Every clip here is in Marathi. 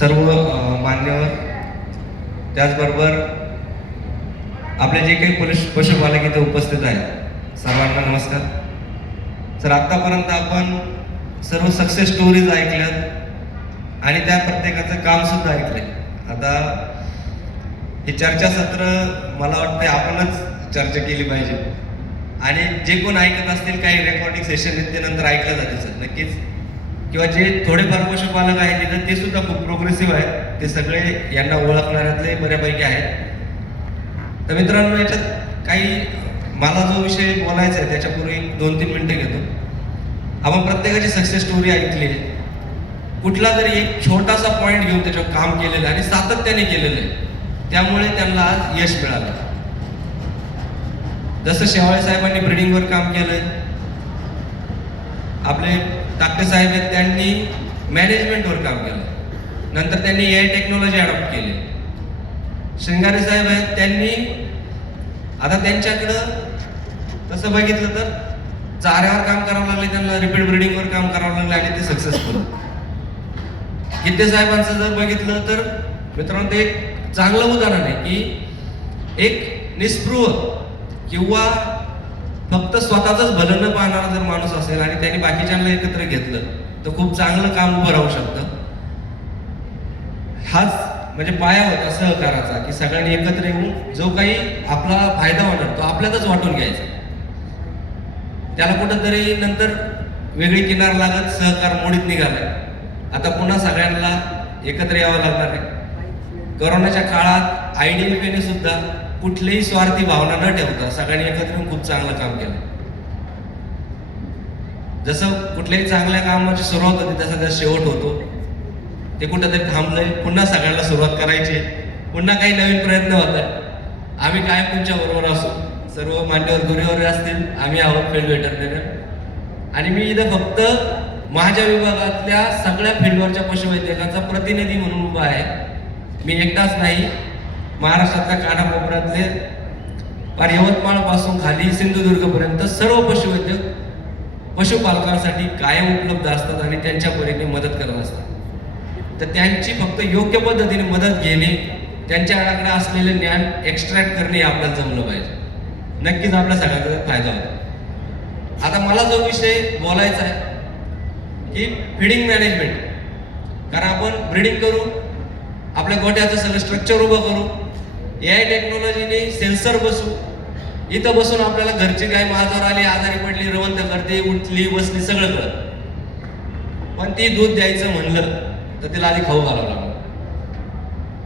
सर्व मान्यवर. त्याचबरोबर आपले जे काही पशु पशुपालक इथे उपस्थित आहेत सर्वांना नमस्कार. सर आत्तापर्यंत आपण सर्व सक्सेस स्टोरीज ऐकल्यात आणि त्या प्रत्येकाचं कामसुद्धा ऐकलंय. आता हे चर्चासत्र मला वाटतं आपणच चर्चा केली पाहिजे. आणि जे कोण ऐकत असतील काही रेकॉर्डिंग सेशन आहेत ते नंतर ऐकलं जाते सर नक्कीच. किंवा जे थोडेफार पशुपालक आहेत तिथं ते सुद्धा खूप प्रोग्रेसिव्ह आहेत. ते सगळे यांना ओळखणाऱ्यातले बऱ्यापैकी आहेत. तर मित्रांनो याच्यात काही मला जो विषय बोलायचा आहे त्याच्यापूर्वी दोन तीन मिनटं घेतो. आपण प्रत्येकाची सक्सेस स्टोरी ऐकली आहे. कुठला तरी एक छोटासा पॉईंट घेऊन त्याच्यावर काम केलेलं आहे आणि सातत्याने केलेलं आहे. त्यामुळे त्यांना आज यश मिळालं. जसं शेवाळे साहेबांनी ब्रिडिंगवर काम केलंय आपले ताकटे साहेब आहेत त्यांनी मॅनेजमेंटवर काम केलं. नंतर त्यांनी ए आय टेक्नॉलॉजी अडॉप्ट केली. शिंगारे साहेब आहेत त्यांनी आता त्यांच्याकडं तसं बघितलं तर चाऱ्यावर काम करावं लागलं त्यांना रिपीट ब्रिडिंगवर काम करावं लागलं आणि ते सक्सेसफुल गीते साहेबांचं जर बघितलं तर मित्रांनो ते एक चांगलं उदाहरण आहे की एक निस्पृह किंवा फक्त स्वतःच भलं न पाहणारा जर माणूस असेल आणि त्यांनी बाकीच्यांना एकत्र घेतलं तर खूप चांगलं काम उभं राहू शकतं. हाच म्हणजे पाया होता सहकाराचा की सगळ्यांनी एकत्र येऊन जो काही आपला फायदा होणार तो आपल्यातच वाटून घ्यायचा. त्याला कुठंतरी नंतर वेगळी किनार लागत सहकार मोडीत निघालाय. आता पुन्हा सगळ्यांना एकत्र यावं लागणार आहे. कोरोनाच्या काळात आयडीएफने सुद्धा कुठलीही स्वार्थी भावना न ठेवता सगळ्यांनी एकत्र खूप चांगलं काम केलं. जसं कुठल्याही चांगल्या कामाची सुरुवात होती तसा त्याचा शेवट होतो ते कुठंतरी थांबलंय. पुन्हा सगळ्यांना सुरुवात करायची. पुन्हा काही नवीन प्रयत्न होत आहे आम्ही काय तुमच्या बरोबर असू. सर्व मान्यवर गुरुवर असतील. आम्ही आहोत फील्ड वेटरनर आणि मी इथं फक्त माझ्या विभागातल्या सगळ्या फील्डवरच्या पशुवैद्यकांचा प्रतिनिधी म्हणून उभा आहे. मी एकटाच नाही. महाराष्ट्रातल्या कानाकोपऱ्यातले पार यवतमाळपासून खाली सिंधुदुर्गपर्यंत सर्व पशुवैद्यक पशुपालकांसाठी कायम उपलब्ध असतात आणि त्यांच्या परीने मदत करत असतात. तर त्यांची फक्त योग्य पद्धतीने मदत घेणे त्यांच्याकडे असलेले ज्ञान एक्स्ट्रॅक्ट करणे हे आपल्याला जमलं पाहिजे. नक्कीच आपल्या सगळ्यांचा फायदा होतो. आता मला जो विषय बोलायचा आहे की फिडिंग मॅनेजमेंट कारण आपण ब्रिडिंग करू आपल्या गोट्याचं सगळं स्ट्रक्चर उभं करू ए आय टेक्नॉलॉजीने सेन्सर बसू. इथं बसून आपल्याला घरची गाय आजार आली आजारी पडली रवंत करते उठली बसली सगळं कळत. पण ती दूध द्यायचं म्हणलं तर तिला आधी खाऊ घालावं लागलं.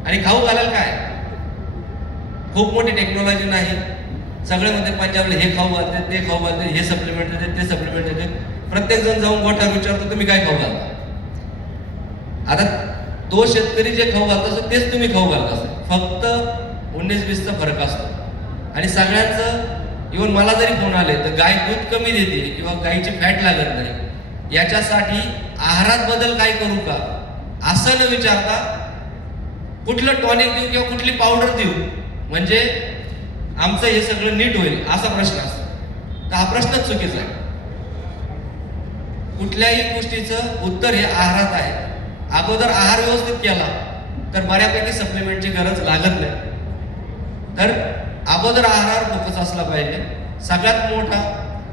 आणि खाऊ घालायला काय? खूप मोठी टेक्नॉलॉजी नाही. सगळे म्हणते पंजाबला हे खाऊ घालते ते खाऊ घालते हे सप्लिमेंट देते ते सप्लिमेंट देते. प्रत्येक जण जाऊन गोठा विचारतो तुम्ही काय खाऊ घालता? आता तो शेतकरी जे खाऊ घालत असतो तेच तुम्ही खाऊ घालत असतो फक्त उन्नीस वीसचा फरक असतो. आणि सगळ्यांचं इव्हन मला जरी फोन आले तर गाय दूध कमी देते किंवा गायची फॅट लागत नाही. याच्यासाठी आहारात बदल काय करू का? असं न विचारता कुठलं टॉनिक देऊ किंवा कुठली पावडर देऊ? म्हणजे आमचं हे सगळं नीट होईल असा प्रश्न असतो. तर हा प्रश्नच चुकीचा आहे. कुठल्याही गोष्टीचं उत्तर हे आहारात आहे. अगोदर आहार व्यवस्थित केला तर बऱ्यापैकी सप्लिमेंटची गरज लागत नाही. तर अगोदर आहार फोकस असला पाहिजे. सगळ्यात मोठा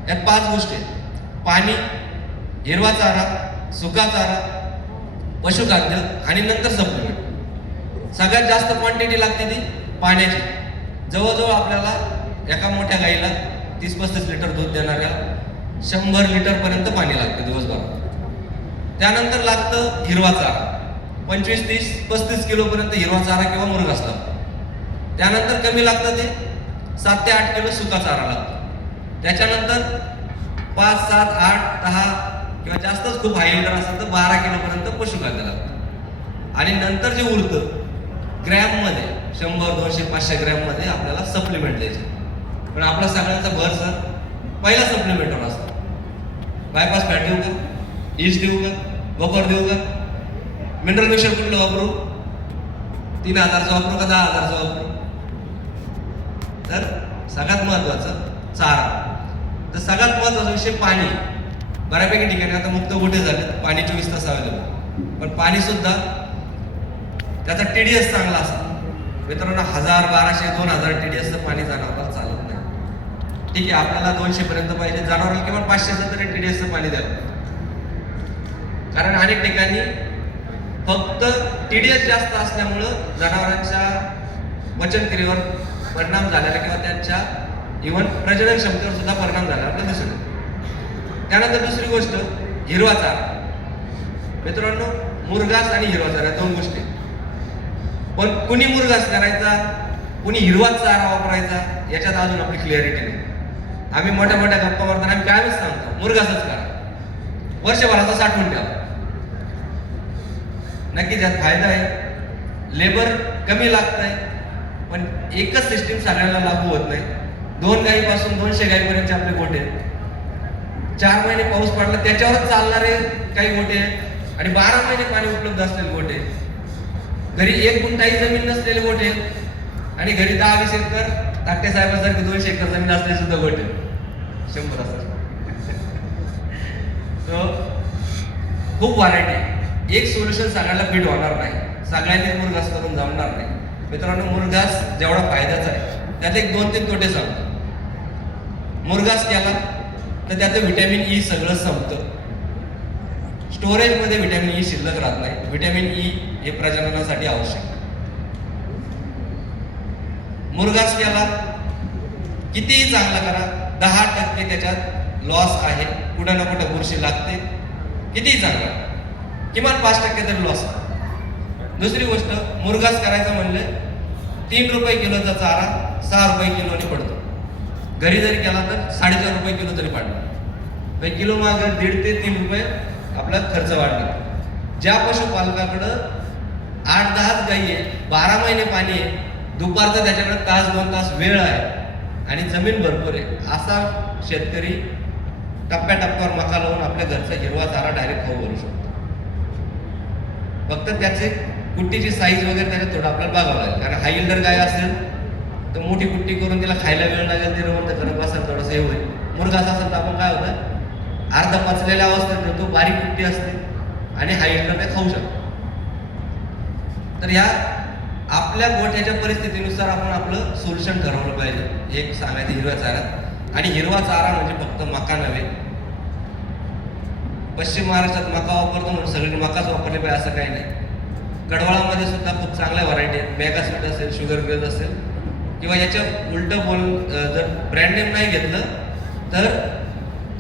यात पाच गोष्टी आहेत. पाणी हिरवा चारा सुका चारा पशुखाद्य आणि नंतर सप्लिमेंट सगळ्यात जास्त क्वांटिटी लागते ती पाण्याची. जवळजवळ आपल्याला एका मोठ्या गाईला तीस पस्तीस लिटर दूध देणाऱ्या शंभर लिटरपर्यंत पाणी लागतं दिवसभरात त्यानंतर लागतं हिरवा चारा. पंचवीस तीस पस्तीस किलोपर्यंत हिरवा चारा किंवा मुरग असतात त्यानंतर कमी लागतं ते? सात ते आठ किलो सुका चारा लागतो. त्याच्यानंतर पाच सात आठ दहा किंवा जास्तच खूप हाय लिटर असेल तर बारा किलोपर्यंत पशुखाद्य लागतं. आणि नंतर जे उरतं ग्रॅममध्ये शंभर दोनशे पाचशे ग्रॅममध्ये आपल्याला सप्लिमेंट द्यायचे. पण आपला सगळ्यांचा भर सर पहिला सप्लिमेंटवर असतो. बायपास फॅट देऊ का? ईस्ट देऊ का? बफर देऊ का? मिनरल मिक्सर कुठलं वापरू? तीन हजारचं वापरू का दहा हजारचं वापरू? तर सगळ्यात महत्वाचं चारा. तर सगळ्यात महत्त्वाचा विषय पाणी. बऱ्यापैकी ठिकाणी आता मुक्त गोठे झाले पाणी चोवीस तास अवेलेबल पण पाणी सुद्धा त्याचा टीडीएस चांगला असा. मित्रांनो हजार बाराशे दोन हजार टीडीएसचं पाणी जनावराला चालत नाही. ठीक आहे आपल्याला दोनशे पर्यंत पाहिजे. जनावराला किमान पाचशेचं तरी टीडीएसचं पाणी द्यावं. कारण अनेक ठिकाणी फक्त टीडीएस जास्त असल्यामुळं जनावरांच्या वचनक्रियेवर परिणाम झालेला किंवा त्यांच्या इव्हन प्रजनन क्षमतेवर सुद्धा परिणाम झाला आपल्याला दिसून त्यानंतर दुसरी गोष्ट हिरवा चारा. मित्रांनो मुरगास आणि हिरवा चारा या दोन गोष्टी पण कुणी मुरगास करायचा? कुणी हिरवा चारा वापरायचा? याच्यात अजून आपली क्लिअरिटी नाही. आम्ही मोठ्या मोठ्या गप्पा मारताना आम्ही कायमच सांगतो? मुरगासच करा. वर्षभराचा साठवून ठेवा. नक्की त्यात फायदा आहे. लेबर कमी लागत आहे पण एकच सिस्टीम सगळ्यांना लागू होत नाही. दोन गाईपासून दोनशे गाईपर्यंतचे आपले गोटे आहेत. चार महिने पाऊस पडला त्याच्यावरच चालणारे काही गोटे आहेत. आणि बारा महिने पाणी उपलब्ध असलेले गोटे घरी एक गुंठाही जमीन नसलेले गोटे आणि घरी दहा वीस एकर धाकटे साहेबांसारखे दोनशे एकर जमीन असलेले सुद्धा गोटे शंभर असतात खूप व्हरायटी एक सोल्युशन सगळ्याला फिट होणार नाही. सगळ्यांनी मुरघास करून जमणार नाही. मित्रांनो मुरघास जेवढा फायद्याचा आहे त्यात एक दोन तीन तोटे सांगतो. मुरघास केला तर त्याचं व्हिटॅमिन ई सगळं संपतं. स्टोरेजमध्ये व्हिटॅमिन ई शिल्लक राहत नाही. व्हिटॅमिन ई हे प्रजननासाठी आवश्यक. आहे. मुरघास केला कितीही चांगला करा दहा टक्के त्याच्यात लॉस आहे. कुठं ना कुठं बुरशी लागते. कितीही चांगला किमान पाच टक्के तरी लॉस दुसरी गोष्ट मुरगास करायचं म्हणलं तीन रुपये किलोचा चारा सहा रुपये किलोने पडतो. घरी जरी केला तर साडेचार रुपये किलो तरी पडणार किलो मागं दीड ते तीन रुपये आपला खर्च वाढणार ज्या पशुपालकाकडं आठ दहाच गाई आहे बारा महिने पाणी आहे दुपारचा त्याच्याकडे तास दोन तास वेळ आहे आणि जमीन भरपूर आहे असा शेतकरी टप्प्याटप्प्यावर मका लावून आपल्या घरचा हिरवा चारा डायरेक्ट खाऊ भरू शकतो. फक्त त्याचे कुट्टीची साईज वगैरे त्याच्यात थोडं आपल्याला बघावं लागेल. कारण हाय इल्डर गाय असेल तर मोठी कुट्टी करून तिला खायला वेळ लागेल ते रवंत करत बसायला थोडंसं हे होईल. मुरघास असेल तर आपण काय होतं अर्धा पचलेल्या अवस्थेत तो बारीक कुट्टी असते आणि हाय इल्डर ते खाऊ शकतो. तर या आपल्या गोठ्याच्या परिस्थितीनुसार आपण आपलं सोल्युशन ठरवलं पाहिजे. एक सांगायचं हिरव्या चारा. आणि हिरवा चारा म्हणजे फक्त मका नव्हे. पश्चिम महाराष्ट्रात मका वापरतो म्हणून सगळे मकाच वापरले पाहिजे असं काही नाही. गडवाळामध्ये सुद्धा खूप चांगल्या व्हरायटी आहेत. मेगा स्वीट असेल शुगर ग्रेज असेल किंवा याच्या उलट बोल जर ब्रँड नेम नाही घेतलं तर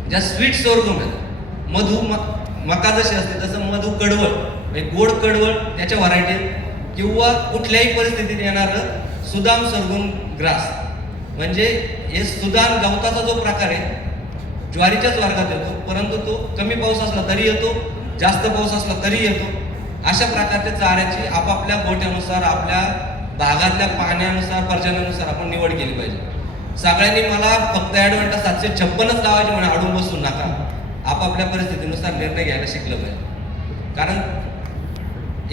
ज्या स्वीट सोरगुम आहेत मधु म- मका जशी असते तसं मधु कडवळ म्हणजे गोड कडवळ त्याच्या व्हरायटी आहेत. किंवा कुठल्याही परिस्थितीत येणारं सुदाम सरगुम ग्रास म्हणजे हे सुदान गवताचा जो प्रकार आहे ज्वारीच्याच वर्गात येतो परंतु तो कमी पाऊस असला तरी येतो जास्त पाऊस असला तरी येतो. अशा प्रकारच्या चाऱ्याची आपापल्या गोठ्यानुसार आपल्या भागातल्या पाण्यानुसार पर्जन्यानुसार आपण निवड केली पाहिजे. सगळ्यांनी मला फक्त ॲडव्हान्टा सातशे छप्पनच लावायचे म्हणे अडून बसू नका. आपापल्या परिस्थितीनुसार निर्णय घ्यायला शिकलं पाहिजे. कारण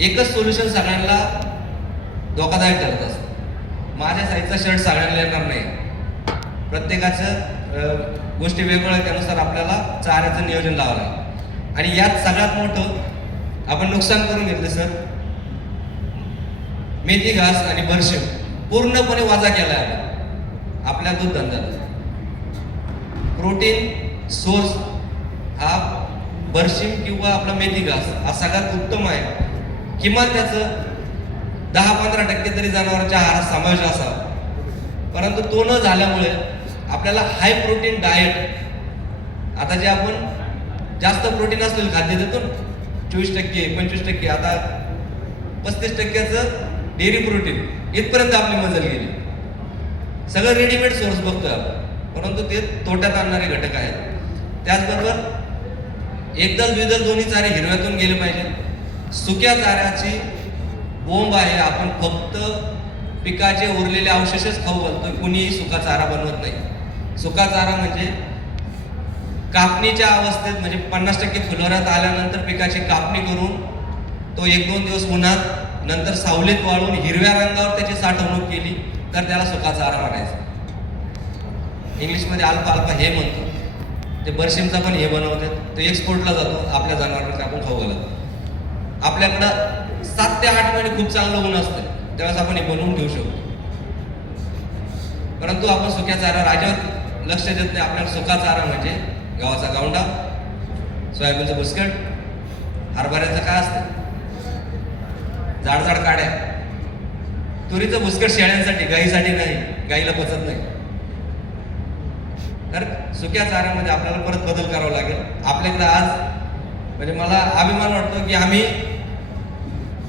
एकच सोल्युशन सगळ्यांना धोकादायक ठरत असतं. माझ्या साईजचा शर्ट सगळ्यांना येणार नाही. प्रत्येकाचं गोष्टी वेगवेगळ्या त्यानुसार आपल्याला चाऱ्याचं नियोजन लावावं लागेल. आणि यात सगळ्यात मोठं आपण नुकसान करून घेतलं सर. मेथी घास आणि बरशिम पूर्णपणे वाजा केला आहे. आपण आपल्या दूध धंद्यात प्रोटीन सोर्स हा बरशिम किंवा आपला मेथी घास हा सगळ्यात उत्तम आहे. किमान त्याचं दहा पंधरा टक्के तरी जनावरांच्या आहारात समावेश असावा. परंतु तो न झाल्यामुळे आपल्याला हाय प्रोटीन डाएट आता जे आपण जास्त प्रोटीन असलेलं खाद्य देतो ना चोवीस टक्के पंचवीस टक्के आता पस्तीस टक्क्याचं डेअरी प्रोटीन इथपर्यंत आपली मजल गेली. सगळं रेडीमेड सोर्स बघतोय आपण. परंतु ते तोट्यात आणणारे घटक आहेत. त्याचबरोबर एकदल द्विदल दोन्ही चारे हिरव्यातून गेले पाहिजे सुक्या चाऱ्याची बोंब आहे. आपण फक्त पिकाचे उरलेले अवशेषच खाऊ घालतोय. कुणीही सुका चारा बनवत नाही. सुका चारा म्हणजे कापणीच्या अवस्थेत म्हणजे पन्नास टक्के फुलोऱ्यात आल्यानंतर पिकाची कापणी करून तो एक दोन दिवस उन्हात नंतर सावलीत वाळून हिरव्या रंगावर त्याची साठवणूक केली तर त्याला सुका चारा म्हणायचा इंग्लिशमध्ये अल्फा अल्फा हे म्हणतो. ते बर्शिमचा पण हे बनवतात तो एक्सपोर्टला जातो आपल्या जनावरांना आपण खाऊ घालतो. आपल्याकडं सात ते आठ महिने खूप चांगलं ऊन असतं त्यावेळेस आपण हे बनवून ठेवू शकतो. परंतु आपण सुक्या चारा राजावर लक्ष देत नाही. आपल्याला सुका चारा म्हणजे गावाचा गावंडा सोयाबीनचं बुसकट हरभऱ्याचं काय असतं जाड जाड काड्या. तुरीचं बुसकट शेळ्यांसाठी गाईसाठी नाही गाईला पचत नाही. तर सुक्या चाऱ्यामध्ये आपल्याला परत बदल करावा लागेल. आपल्याकडे आज म्हणजे मला अभिमान वाटतो की आम्ही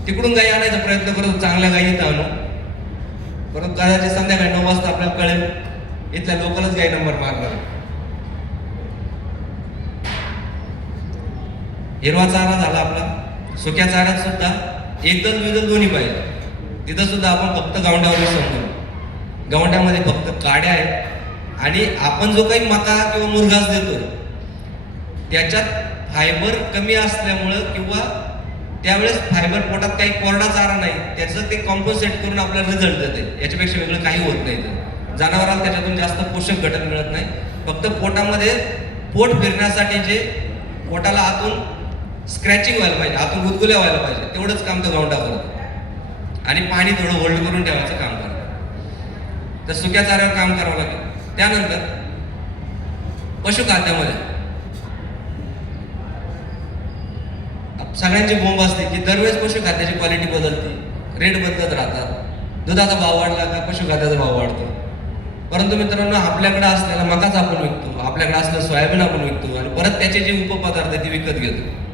तिकडून गाई आणायचा प्रयत्न करतो चांगल्या गाई इथं आणू परंतु कदाचित संध्याकाळी नऊ वाजता आपल्याला कळेल इथल्या लोकलच गाई नंबर मारणार हिरवा चारा झाला आपला. सुक्या चाऱ्यात सुद्धा एकदल विदल दोन्ही पाहिजे. तिथं सुद्धा आपण फक्त गावंड्यावर समजू गावंड्यामध्ये फक्त काड्या आहेत. आणि आपण जो काही मका किंवा मुरघास देतो त्याच्यात फायबर कमी असल्यामुळं किंवा त्यावेळेस फायबर पोटात काही कोरडा चारा नाही त्याचं ते कॉम्पन्सेट करून आपल्याला रिझल्ट देते. याच्यापेक्षा वेगळं काही होत नाही जनावरांना जनावराला त्याच्यातून जास्त पोषक घटक मिळत नाही. फक्त पोटामध्ये पोट फिरण्यासाठी जे पोटाला आतून स्क्रॅचिंग व्हायला पाहिजे आतून गुदगुल्या व्हायला पाहिजे तेवढंच काम तो ग्राउंडावर आणि पाणी थोडं होल्ड करून ठेवायचं काम करावं तर सुक्या चाऱ्यावर काम करावं लागेल. त्यानंतर पशुखाद्यामध्ये सगळ्यांची बोंब असते की दरवेळेस पशुखाद्याची क्वालिटी बदलते. रेट बदलत राहतात. दुधाचा भाव वाढला का पशुखाद्याचा भाव वाढतो. परंतु मित्रांनो आपल्याकडे असलेला मकाच आपण विकतो आपल्याकडे असलेलं सोयाबीन आपण विकतो आणि परत त्याचे जे उपपदार्थ आहे ते विकत घेतो.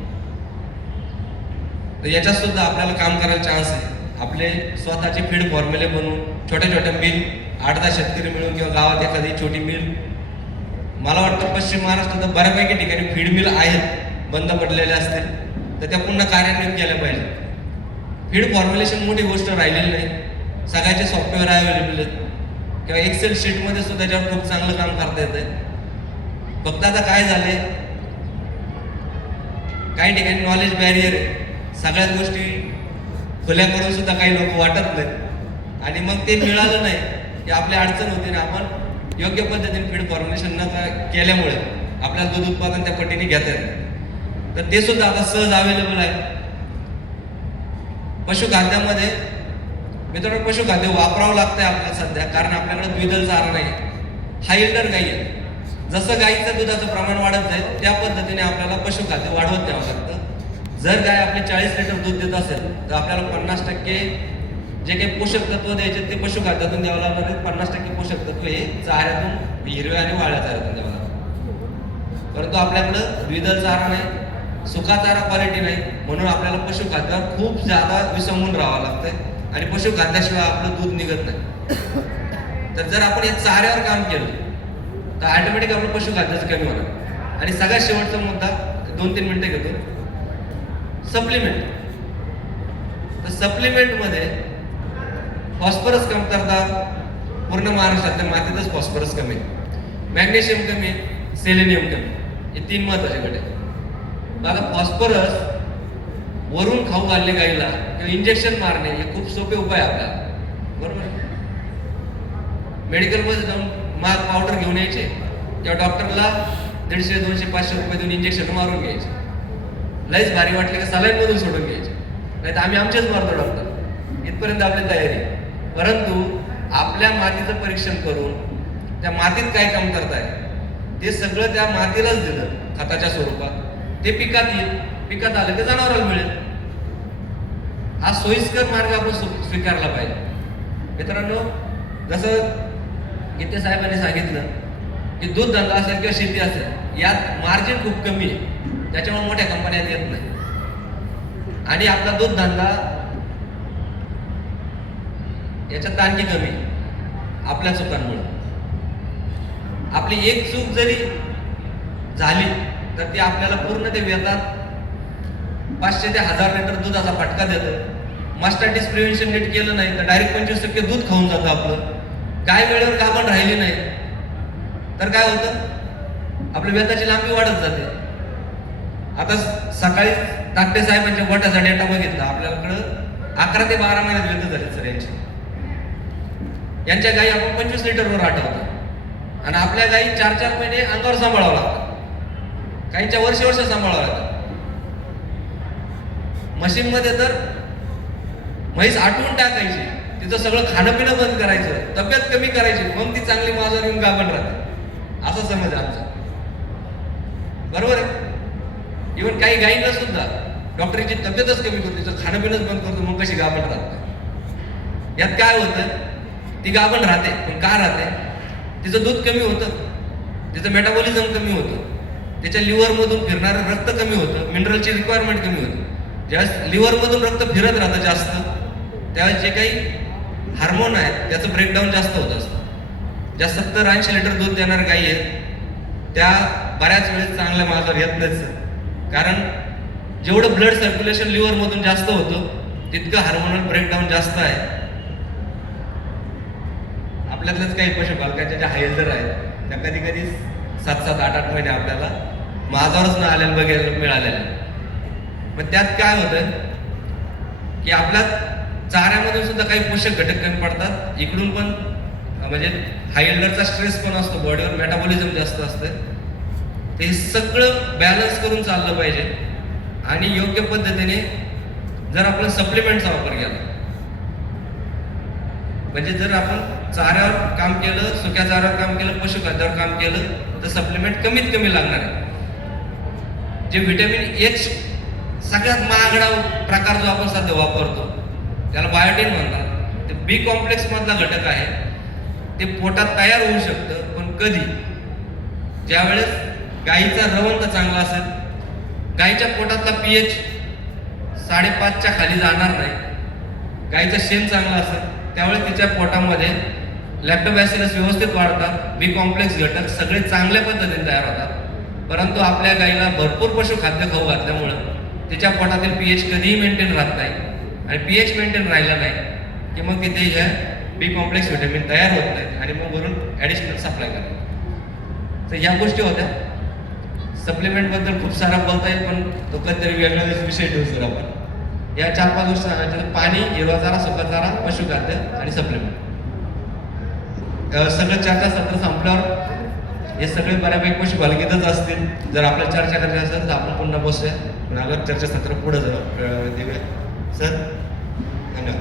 तर याच्यात सुद्धा आपल्याला काम करायला चान्स आहे. आपले स्वतःचे फीड फॉर्म्युले बनवून छोट्या छोट्या मिल आठ दहा शेतकरी मिळून किंवा गावात एखादी छोटी मिल मला वाटतं पश्चिम महाराष्ट्रात बऱ्यापैकी ठिकाणी फीड मिल आहेत बंद पडलेल्या असतील. तर त्या पुन्हा कार्यान्वित केल्या पाहिजे फीड फॉर्म्युलेशन मोठी गोष्ट राहिलेली नाही. सगळ्याचे सॉफ्टवेअर अवेलेबल आहेत. किंवा एक्सेल शीटमध्ये सुद्धा त्याच्यावर खूप चांगलं काम करता येतं फक्त आता काय झालंय? काही ठिकाणी नॉलेज बॅरियर आहे. सगळ्याच गोष्टी खुल्या करून सुद्धा काही लोक वाटत नाहीत. आणि मग ते मिळालं नाही. की आपली अडचण होती ना आपण योग्य पद्धतीने फीड फॉर्म्युलेशन न केल्यामुळे आपल्याला दूध उत्पादन त्या पटीने घेता येतं तर ते सुद्धा आता सहज अवेलेबल आहे. पशुखाद्यामध्ये मित्रांनो पशुखाद्य वापरावं लागतंय आपल्याला सध्या कारण आपल्याकडे द्विदल चारा नाही हा इल्डर गाई आहे जसं गाईचं दुधाचं प्रमाण वाढत जाईल त्या पद्धतीने आपल्याला पशुखाद्य वाढवत द्यावं लागतं. जर गाय आपले चाळीस लिटर दूध देत असेल तर आपल्याला पन्नास टक्के जे काही पोषक तत्व द्यायचे ते पशुखाद्यातून द्यावं लागणार पन्नास टक्के पोषक तत्व हे चाऱ्यातून हिरव्या आणि वाळ्या चाऱ्यातून द्यावं लागतं. परंतु आपल्याकडं द्विदल चारा नाही सुका चारा क्वालिटी नाही म्हणून आपल्याला पशुखाद्यावर खूप जादा विसंबून राहावं लागतंय आणि पशुखाद्याशिवाय आपलं दूध निघत नाही. तर जर आपण या चाऱ्यावर काम केलं तर ऑटोमॅटिक आपलं पशुखाद्याचं कमी होणार. आणि सगळ्यात शेवटचा मुद्दा दोन तीन मिनिटं घेतो. सप्लिमेंट तर सप्लिमेंटमध्ये फॉस्फरस कमतरता पूर्ण महाराष्ट्रातल्या मातीतच फॉस्फरस कमी आहे. मॅग्नेशियम कमी सेलेनियम कमी हे तीन महत्त्वाचे घटक मला फॉस्फरस वरून खाऊ घालणे गाईला किंवा इंजेक्शन मारणे हे खूप सोपे उपाय आहे बरोबर? मेडिकलमध्ये जाऊन माग पावडर घेऊन यायचे. किंवा डॉक्टरला दीडशे दोनशे पाचशे रुपये देऊन इंजेक्शन मारून घ्यायचे. लयच भारी वाटले की सलाईन मधून सोडून घ्यायचे. नाही तर आम्ही आमचेच मारतो डॉक्टर इथपर्यंत आपली तयारी. परंतु आपल्या मातीचं परीक्षण करून त्या मातीत काय काम करताय ते सगळं त्या मातीलाच दिलं खताच्या स्वरूपात. ते पिकात येईल पिकात आलं की जनावराला मिळेल. हा सोयीस्कर मार्ग आपण स्वीकारला पाहिजे. मित्रांनो जसं गीते साहेबांनी सांगितलं की दूध धंदा असेल किंवा शेती असेल यात मार्जिन खूप कमी आहे. त्याच्यामुळे मोठ्या कंपन्यात येत नाही. आणि आपला दूध धंदा याच्यात आणखी कमी आपल्या चुकांमुळे. आपली एक चूक जरी झाली तर ती आपल्याला पूर्ण ते व्यतात पाचशे ते हजार लिटर दुधाचा फटका देतं. मास्टायटिस प्रिव्हेन्शन नीट केलं नाही तर डायरेक्ट पंचवीस टक्के दूध खाऊन जातं आपलं. काय वेळेवर गाभण राहिली नाही. तर काय होतं? आपल्या व्यताची लांबी वाढत जाते. आता सकाळी धाकटे साहेबांच्या गोट्याचा डेटा बघितला. आपल्याकडं अकरा ते बारा महिन्यात युद्ध झाले सर यांची. यांच्या गायी आपण पंचवीस लिटरवर आठवतो. आणि आपल्या गायी चार चार महिने अंगावर सांभाळावं लागतं. काहींच्या वर्ष वर्ष सांभाळावं लागतं. मशीनमध्ये तर म्हैस आटवून टाकायची. तिचं सगळं खाणं पिणं बंद करायचं. तब्येत कमी करायची. मग ती चांगली माझ्यावर येऊन गाभण राहते. असा समज आमचा. बरोबर आहे? इव्हन काही गायींना सुद्धा डॉक्टरची तब्येतच कमी करतो तिचं खाणं पिणंच बंद करतो मग कशी गाभण राहते? यात काय होतं? ती गाभण राहते पण का राहते? तिचं दूध कमी होतं तिचं मेटाबॉलिझम कमी होतं त्याच्या लिव्हरमधून फिरणारं रक्त कमी होतं मिनरलची रिक्वायरमेंट कमी होते. ज्यावेळेस लिव्हरमधून रक्त फिरत राहतं जास्त त्यावेळेस जे काही हार्मोन आहेत त्याचं ब्रेकडाऊन जास्त होत असतं. ज्या सत्तर ऐंशी लिटर दूध देणाऱ्या गायी आहेत त्या बऱ्याच वेळेस चांगल्या माझ्यावर येत नाहीत कारण जेवढं ब्लड सर्क्युलेशन लिव्हरमधून जास्त होतं तितकं हार्मोनल ब्रेकडाऊन जास्त आहे. आपल्यातलेच काही पशुपालकांच्या ज्या हायल्डर आहेत त्या कधी कधी सात सात आठ आठ महिने आपल्याला माझावरच न आलेलं बघायला मिळालेलं आहे. मग त्यात काय होतं की आपल्या चाऱ्यामधून सुद्धा काही पोषक घटक कमी पडतात. इकडून पण म्हणजे हायल्डरचा स्ट्रेस पण असतो बॉडीवर मेटाबॉलिझम जास्त असतं ते सगळं बॅलन्स करून चाललं पाहिजे. आणि योग्य पद्धतीने जर आपण सप्लिमेंटचा वापर केला. म्हणजे जर आपण चाऱ्यावर काम केलं सुक्या चाऱ्यावर काम केलं पशुखाद्यावर काम केलं तर सप्लिमेंट कमीत कमी लागणार आहे. जे व्हिटॅमिन एच सगळ्यात महागडा प्रकार जो आपण सध्या वापरतो त्याला बायोटीन म्हणतात. ते बी कॉम्प्लेक्स मधला घटक आहे. ते पोटात तयार होऊ शकतं पण कधी? ज्यावेळेस गाईचा रवंत चांगला असेल गाईच्या पोटातला पीएच साडेपाचच्या खाली जाणार नाही गाईचं शेण चांगलं असेल त्यामुळे तिच्या पोटामध्ये लॅक्टोबॅसिलस व्यवस्थित वाढतात बी कॉम्प्लेक्स घटक सगळे चांगल्या पद्धतीने तयार होतात. परंतु आपल्या गाईला भरपूर पशुखाद्य खाऊ घातल्यामुळं तिच्या पोटातील पीएच कधीही मेंटेन राहत नाही आणि पी एच मेंटेन राहिला नाही की मग तिथे ह्या बी कॉम्प्लेक्स व्हिटॅमिन तयार होत नाहीत आणि मग वरून ॲडिशनल सप्लाय करतात. तर या गोष्टी होत्या. सप्लिमेंटबद्दल खूप सारा बोलता येईल पण तो कधीतरी वेगळा विषय ठेवू सर आपण. या चार पाच गोष्टी सांगायच्या पाणी हिरवा चारा सुका चारा पशुखाद्य आणि सप्लिमेंट सगळं चर्चा सत्र संपल्यावर हे सगळे बऱ्यापैकी पशुपालकीतच असतील. जर आपल्याला चर्चा करायची असेल तर आपण पुन्हा बसूया. पण अगर चर्चासत्र पुढे जाऊ. देऊया सर धन्यवाद.